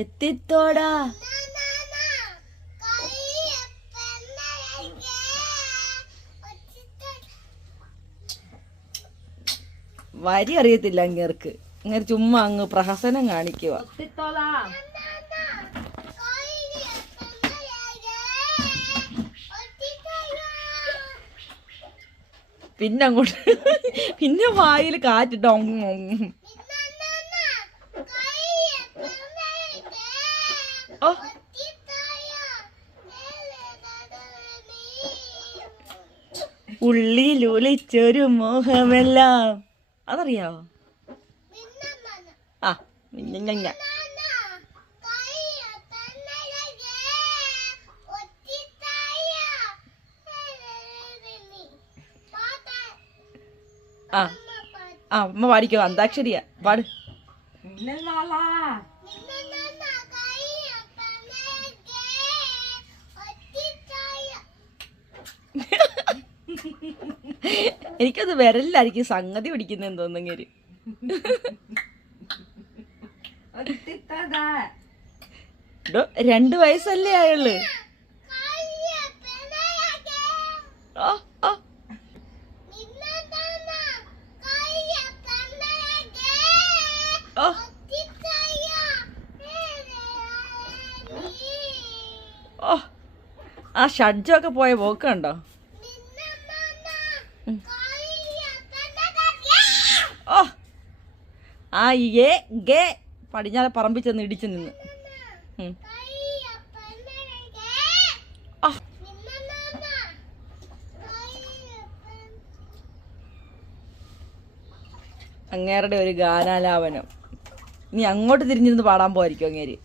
എത്തിത്തോടാ. വരി അറിയത്തില്ല അങ്ങേർക്ക്. ഇങ്ങനെ ചുമ്മാ അങ്ങ് പ്രഹസനം കാണിക്കുക. പിന്നെ അങ്ങോട്ട് പിന്നെ വായിൽ കാറ്റിട്ടോ. ഉള്ളിലൊളിച്ചൊരു മോഹമെല്ലാം അതറിയാവോ? ആ ഞ ആ ആ അമ്മ പാടിക്കോ. അന്താക്ഷരിയാ, പാട്. എനിക്കത് വിരലിലായിരിക്കും സംഗതി പിടിക്കുന്നതെന്ന് തോന്നുന്നെങ്കിൽ. 2 വയസ്സല്ലേ ആയുള്ളു. ആ ഷഡ്ജൊക്കെ പോയ പോക്കുണ്ടോ? ഓ ആ ഏ ഗേ പടിഞ്ഞാറെ പറമ്പിൽ ചെന്ന് ഇടിച്ചു നിന്ന്. അങ്ങേരുടെ ഒരു ഗാനാലാപനം. നീ അങ്ങോട്ട് തിരിഞ്ഞിരുന്ന് പാടാൻ പോയിരിക്കും അങ്ങേര്.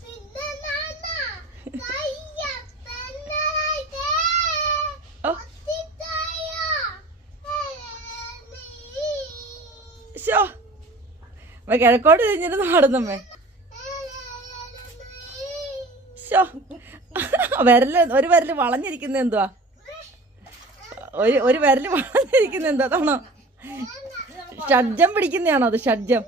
കിഴക്കോട്ട് തിരിഞ്ഞിരുന്ന് പാടുന്നമ്മേ. ഒരു വിരല് വളഞ്ഞിരിക്കുന്ന എന്തുവാ? ഒരു വിരല് വളഞ്ഞിരിക്കുന്ന എന്താ? അതാണോ ഷഡ്ജം പിടിക്കുന്നതാണോ? അത് ഷഡ്ജം.